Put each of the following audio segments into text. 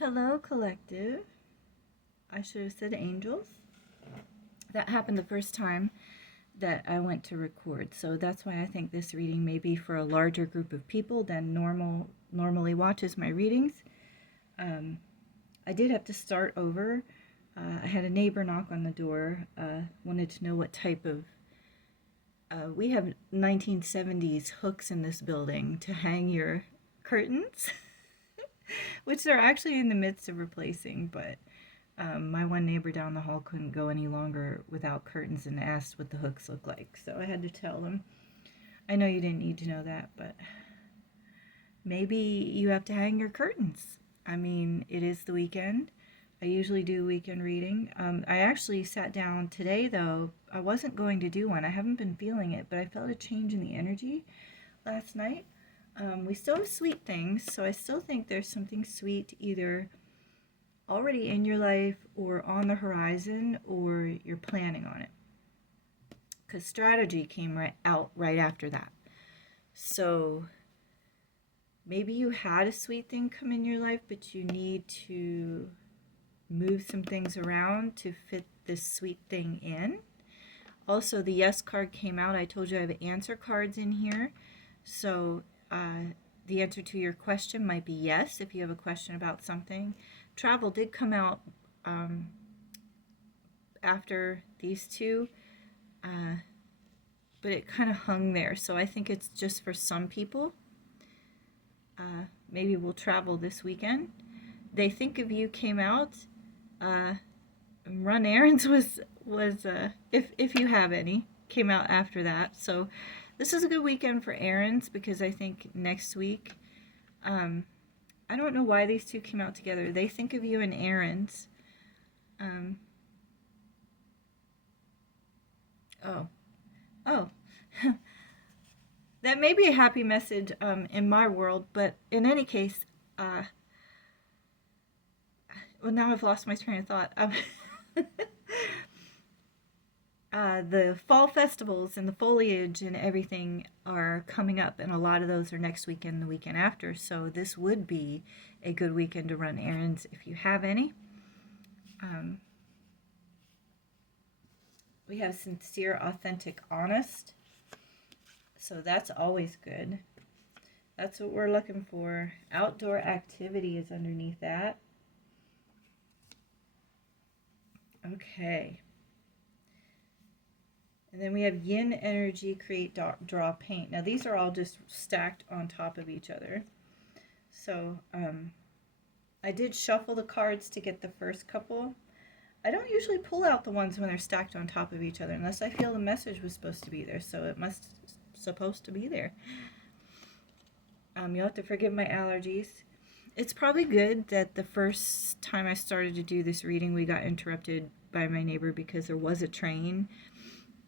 Hello, collective. I should have said angels. That happened the first time that I went to record, so that's why I think this reading may be for a larger group of people than normally watches my readings. Um, I did have to start over. I had a neighbor knock on the door, wanted to know what type of. We have 1970s hooks in this building to hang your curtains, which they're actually in the midst of replacing, but my one neighbor down the hall couldn't go any longer without curtains and asked what the hooks look like. So I had to tell them. I know you didn't need to know that, but maybe you have to hang your curtains. I mean, it is the weekend. I usually do weekend reading. I actually sat down today, though. I wasn't going to do one. I haven't been feeling it, but I felt a change in the energy last night. We still have sweet things, so I still think there's something sweet either already in your life or on the horizon or you're planning on it. Because strategy came right after that. So maybe you had a sweet thing come in your life, but you need to move some things around to fit this sweet thing in. Also, the yes card came out. I told you I have answer cards in here. So the answer to your question might be yes if you have a question about something. Travel did come out after these two, but it kind of hung there. So I think it's just for some people. Maybe we'll travel this weekend. They Think of You came out. Run errands was if you have any, came out after that. So this is a good weekend for errands because I think next week, I don't know why these two came out together. They Think of You and errands. Oh, oh, that may be a happy message in my world, but in any case, well, now I've lost my train of thought. The fall festivals and the foliage and everything are coming up, and a lot of those are next weekend, the weekend after. So this would be a good weekend to run errands if you have any. We have sincere, authentic, honest. So that's always good. That's what we're looking for. Outdoor activity is underneath that. Okay. And then we have yin energy, create, draw, paint. Now these are all just stacked on top of each other. So I did shuffle the cards to get the first couple. I don't usually pull out the ones when they're stacked on top of each other unless I feel the message was supposed to be there. So it must supposed to be there. You'll have to forgive my allergies. It's probably good that the first time I started to do this reading, we got interrupted by my neighbor because there was a train,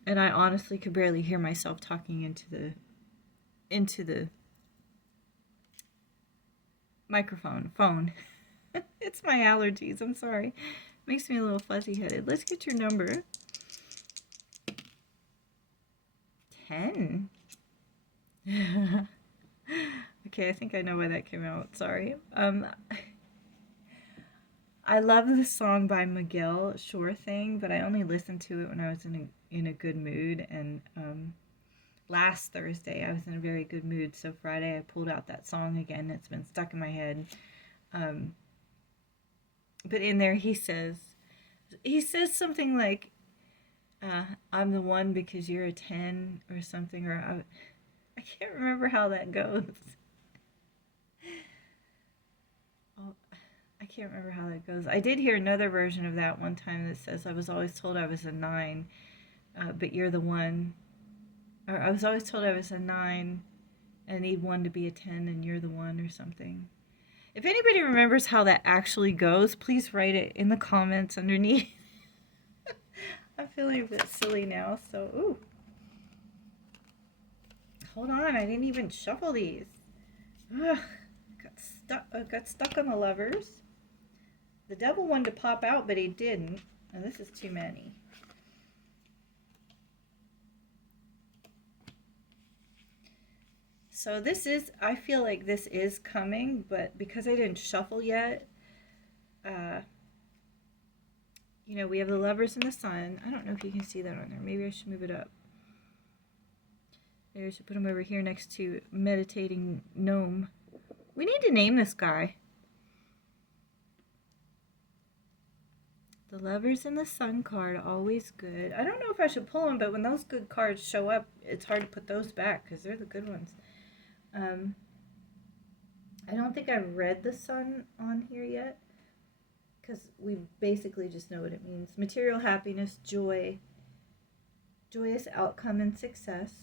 and I honestly could barely hear myself talking into the phone. It's my allergies. I'm sorry. Makes me a little fuzzy headed. Let's get your number. 10. Okay, I think I know why that came out. Sorry. I love the song by Miguel, Sure Thing, but I only listened to it when I was in a good mood. And last Thursday, I was in a very good mood. So Friday, I pulled out that song again. It's been stuck in my head. But in there, he says something like, "I'm the one because you're a 10" or something, or I can't remember how that goes. I can't remember how that goes. I did hear another version of that one time that says, "I was always told I was a 9, but you're the one." Or I was always told I was a 9 and I need one to be a 10 and you're the one, or something. If anybody remembers how that actually goes, please write it in the comments underneath. I'm feeling a bit silly now, so ooh. Hold on, I didn't even shuffle these. Ugh, got stuck on the lovers. The devil wanted to pop out, but he didn't. And this is too many. So this is, I feel like this is coming, but because I didn't shuffle yet, you know, we have the Lovers and the Sun. I don't know if you can see that on there. Maybe I should move it up. Maybe I should put him over here next to Meditating Gnome. We need to name this guy. The Lovers and the Sun card, always good. I don't know if I should pull them, but when those good cards show up, it's hard to put those back because they're the good ones. I don't think I've read the Sun on here yet because we basically just know what it means. Material happiness, joy, joyous outcome and success.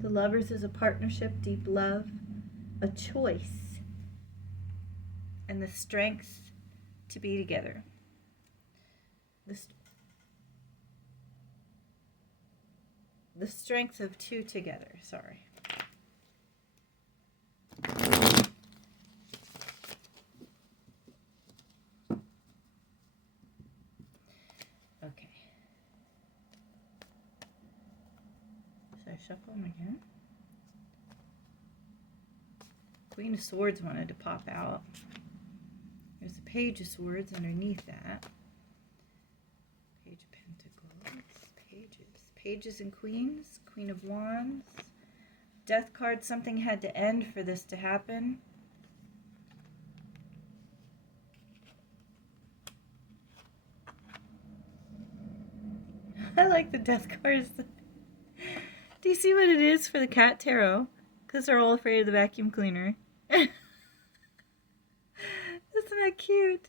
The Lovers is a partnership, deep love, a choice, and the strength to be together. The strength of two together, sorry. Okay. Should I shuffle them again? Queen of Swords wanted to pop out. There's the Page of Swords underneath that. Page of Pentacles. Pages and Queens. Queen of Wands. Death card. Something had to end for this to happen. I like the Death cards. Do you see what it is for the Cat Tarot? Because they're all afraid of the vacuum cleaner. Isn't that cute?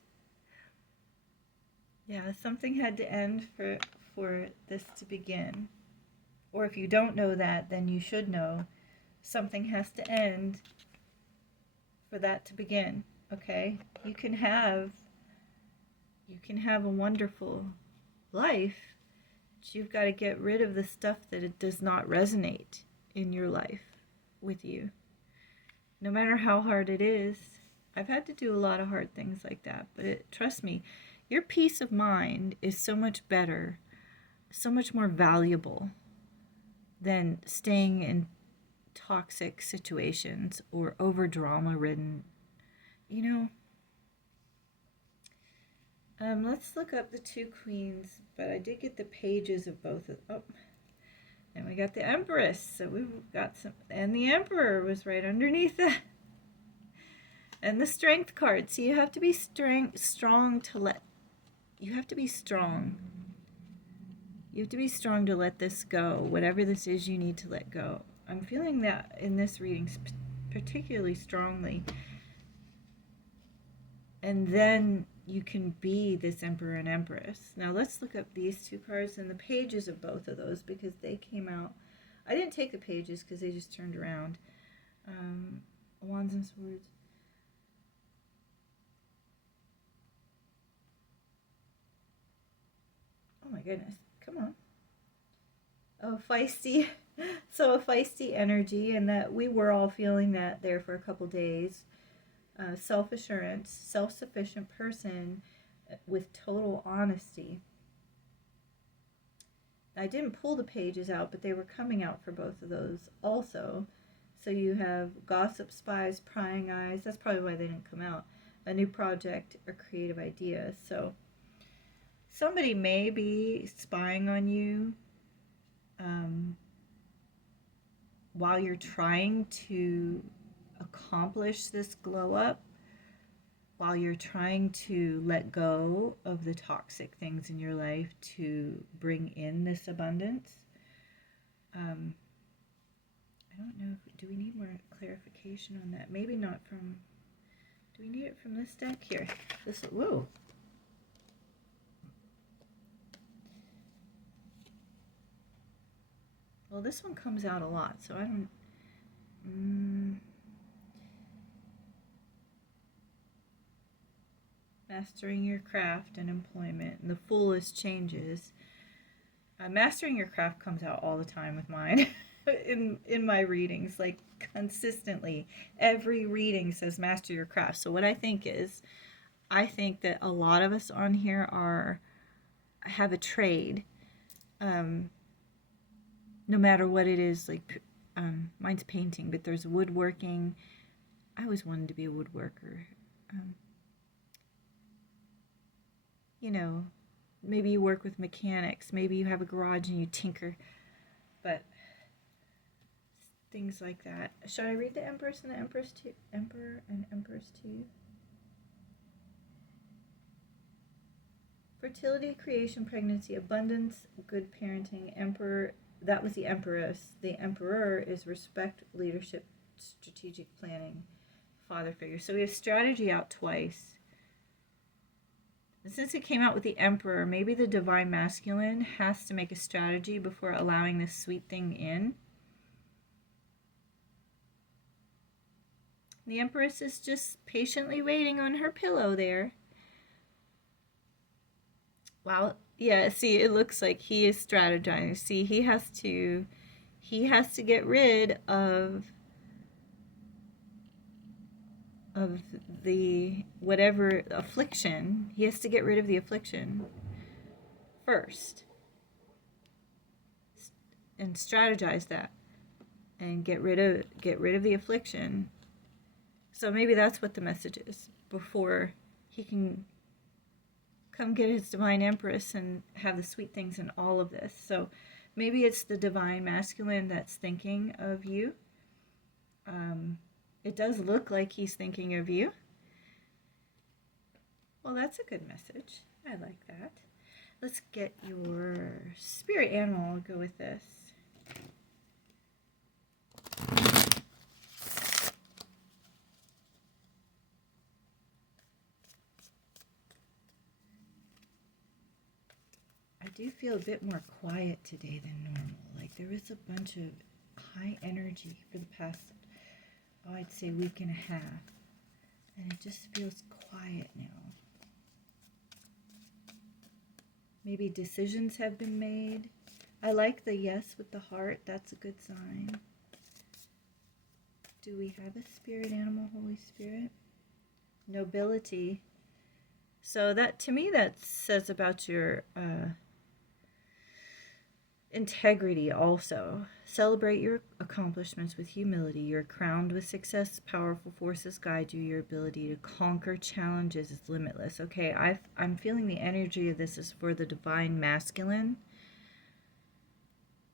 Yeah, something had to end for this to begin. Or if you don't know that, then you should know. Something has to end for that to begin. Okay? You can have a wonderful life, but you've got to get rid of the stuff that it does not resonate in your life with you. No matter how hard it is. I've had to do a lot of hard things like that, but trust me, your peace of mind is so much better, so much more valuable than staying in toxic situations or over drama ridden. You know, let's look up the two queens, but I did get the pages of both of them. Oh, and we got the Empress, so we've got some, and the Emperor was right underneath that. And the Strength card. So you have to be strong to let, you have to be strong. You have to be strong to let this go. Whatever this is, you need to let go. I'm feeling that in this reading particularly strongly. And then you can be this Emperor and Empress. Now let's look up these two cards and the pages of both of those because they came out. I didn't take the pages because they just turned around. Wands and Swords. Oh my goodness, come on. Oh, feisty. So a feisty energy, and that we were all feeling that there for a couple days. Self-assurance, self-sufficient person with total honesty. I didn't pull the pages out, but they were coming out for both of those also. So you have gossip, spies, prying eyes. That's probably why they didn't come out. A new project or creative idea. So somebody may be spying on you while you're trying to accomplish this glow up, while you're trying to let go of the toxic things in your life to bring in this abundance. I don't know, do we need more clarification on that? Maybe not from, do we need it from this deck here? This, whoa. Well, this one comes out a lot, so I don't, mastering your craft and employment, and the fullest changes. Mastering your craft comes out all the time with mine in my readings, like consistently. Every reading says master your craft. So what I think is, I think that a lot of us on here have a trade, no matter what it is, like mine's painting, but there's woodworking. I always wanted to be a woodworker. You know, maybe you work with mechanics. Maybe you have a garage and you tinker. But things like that. Should I read the Empress and the Empress to Emperor and Empress to you? Fertility, creation, pregnancy, abundance, good parenting, Emperor. That was the Empress. The Emperor is respect, leadership, strategic planning, father figure. So we have strategy out twice. And since it came out with the Emperor, maybe the divine masculine has to make a strategy before allowing this sweet thing in. The Empress is just patiently waiting on her pillow there. Wow. Yeah, see, it looks like he is strategizing. See, he has to get rid of the whatever affliction. He has to get rid of the affliction first and strategize that and get rid of the affliction. So maybe that's what the message is before he can come get his divine Empress and have the sweet things in all of this. So maybe it's the divine masculine that's thinking of you. It does look like he's thinking of you. Well, that's a good message. I like that. Let's get your spirit animal. I'll go with this. I do feel a bit more quiet today than normal. Like there was a bunch of high energy for the past, I'd say week and a half. And it just feels quiet now. Maybe decisions have been made. I like the yes with the heart. That's a good sign. Do we have a spirit animal, Holy Spirit? Nobility. So that, to me, that says about your integrity also. Celebrate your accomplishments with humility. You're crowned with success. Powerful forces guide you. Your ability to conquer challenges is limitless. Okay, I'm feeling the energy of this is for the divine masculine.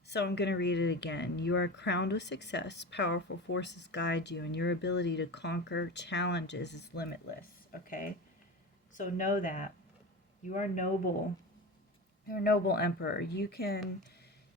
So I'm going to read it again. You are crowned with success. Powerful forces guide you, and your ability to conquer challenges is limitless. Okay, so know that. You are noble. You're a noble emperor. You can